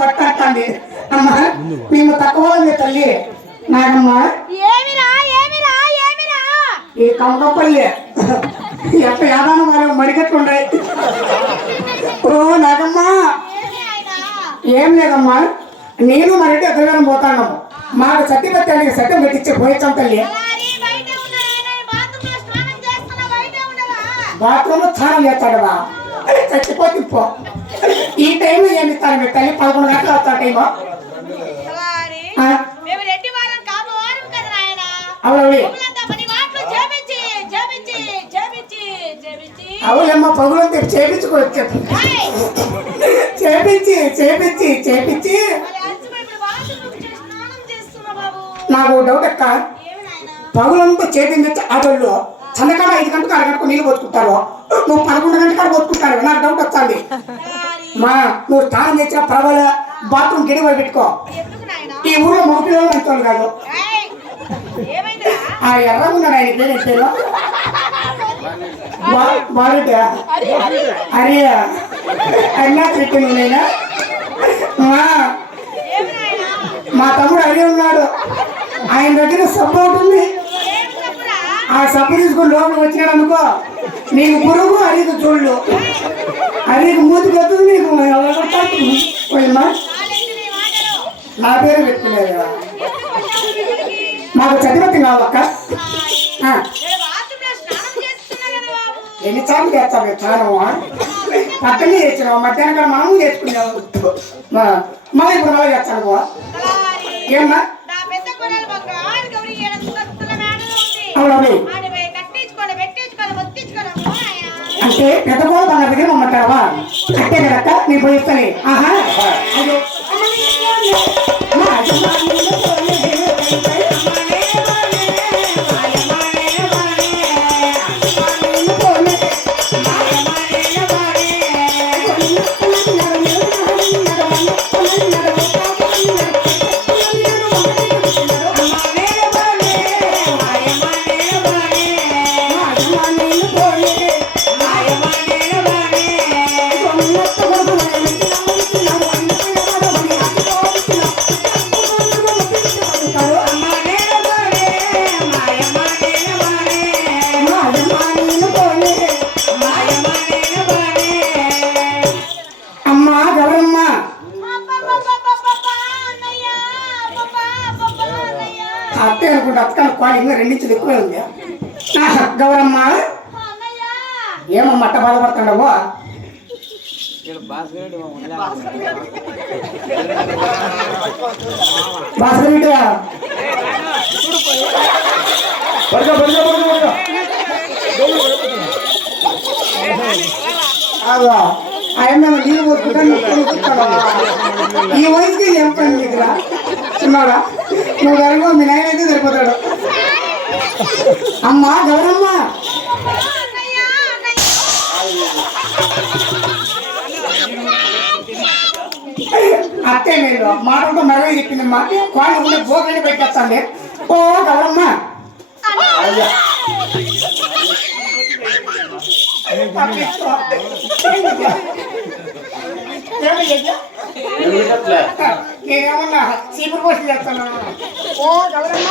పట్టండి అమ్మా మేము తక్కువ తల్లి. నాగమ్మ ఈ కంకపల్లి ఎట్ట యాదాన వాళ్ళు మడిగట్టున్నాయి ఓ నాగమ్మ ఏం లేదమ్మా. నేను మరెడ్డి ఎదురుగానే పోతాను. మాకు సత్యపత్యానికి సత్యం పెట్టించే పోయొచ్చాం తల్లి. బాత్రూంలో స్నానం చేస్తాడవా చచ్చిపోతే పో. ఈ టైంలో ఏమి ఇస్తాను మీ తల్లి పదకొండు గంటలు అవుతా టైము చేపించి అవునమ్మా పగులంతా చేపించుకోవచ్చు చేపించి చేపించి చేపించి. నాకు డౌట్ అక్క. పగులంతా చేపించి ఆటోళ్ళు చందకాడ ఐదు గంటలకు అరగంటకు నీళ్ళు పోసుకుంటారు. నువ్వు పదకొండు గంటలకు పోసుకుంటారు. నాకు డౌట్ వచ్చింది అలారి మా నువ్వు స్నానం చేసిన పర్వాలే. బాత్రూమ్ గిడి పోయి పెట్టుకో. ఈ ఊళ్ళో మగ పిల్లలు మంచి కాదు. ఆ ఎర్ర ఉన్నాడు ఆయన పేరు పేరు? బాలుట. అరే అన్నా పెట్టింది నేను? మా మా తమ్ముడు అరే ఉన్నాడు. ఆయన దగ్గర ఒకటి ఉంది. ఆ సబ్బు తీసుకుని లోపలికి వచ్చినాడు అనుకో. నీకు పురుగు అరిగు చూళ్ళు అరిగు మూతికి వస్తుంది నీకు పోయిందా? నీ పేరు పెట్టుకునేది? మాకు చదివత్తి కావక్క. ఎన్నిసార్లు చేస్తావు? స్నానము పక్కనే చేసినావు మధ్యాహ్నం కూడా మనము చేసుకున్నావు మా- మళ్ళీ ఇప్పుడు మళ్ళీ చేస్తాను బావ. ఏమ్మా? నా అంటే కూడా తన దగ్గర మమ్మంటావా అంటే కదక్క నీ పోయి ఇస్తానే ఆహా. అయ్యో. క్వాలి ఇంకా రెండించులు ఎక్కువే ఉంది. గౌరమ్మ. ఏమో మట్ట బాధపడుతుండవో? భాస్కర్ ఆయన నీళ్ళు పోసుకుంటా ఈ వయసుకి ఏం పని నీకురా చిన్నాడా? నువ్వు జరగవు మీ నాయన అయితే సరిపోతాడు. అమ్మా గౌరమ్మ. అత్తే నేను మాటలతో మెరవ చెప్పింది మా వాళ్ళు ఉండే గోకని పెట్టేస్తాండి ఓ గౌరమ్మ. నేనేమన్నా చీపురు పోసి చేస్తాను? ఓ గౌరమ్మ.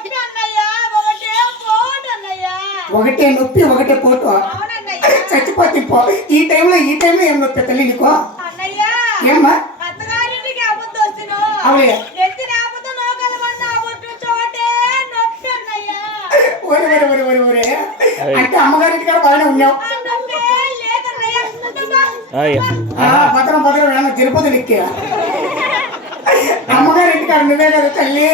ఒకటే నొప్పి ఒకటే పోటు. చచ్చిపోతే పో. ఈ టైంలో ఈ టైంలో ఏం నొప్పి తల్లి నీకు? అన్నయ్య. ఏమ్మా. ఒరే ఒరే ఒరే ఒరే ఒరే. అంటే అమ్మగారింటి కాడ బాగానే ఉన్నావు. భద్రం ఏమన్నా తిరుపతి ఎక్కి అమ్మగారింటి కాడ నువ్వే కదా తల్లి.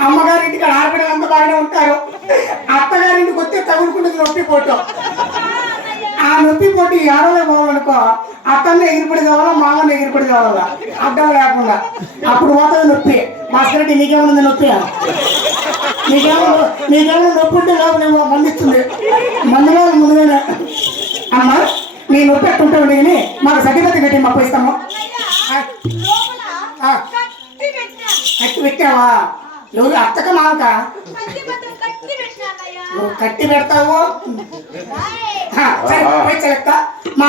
అమ్మగారింటి కాడ ఆడపిల్లలు అంతా బాగానే ఉంటారు. అత్తగారింటికి వస్తే తగులుకుంటుంది నొప్పి పోటు. ఆ నొప్పి పోటీ ఆడలే పోవాలనుకో అత్తన్న ఎగిరిపడి కావాలా మామన్న ఎగిరిపడి కావాలా? అడ్డం లేకుండా. అప్పుడు పోతుంది నొప్పి. రెడ్డి నీకేమన్నా నొప్పి నీకేమన్నా నీకేమన్నా నొప్పి ఉంటే లోపల నువ్వు మందు ఇస్తుంది. మందు కావాలి ముందుగానే అమ్మా నీ నొప్పి ఎట్టుంటావు కానీ మాకు సర్టిఫికెట్ కట్టి మాకు ఇస్తాము కట్టి పెట్టావా? ఎవరు అత్తక మామక? నువ్వు కట్టి పెడతావు? మా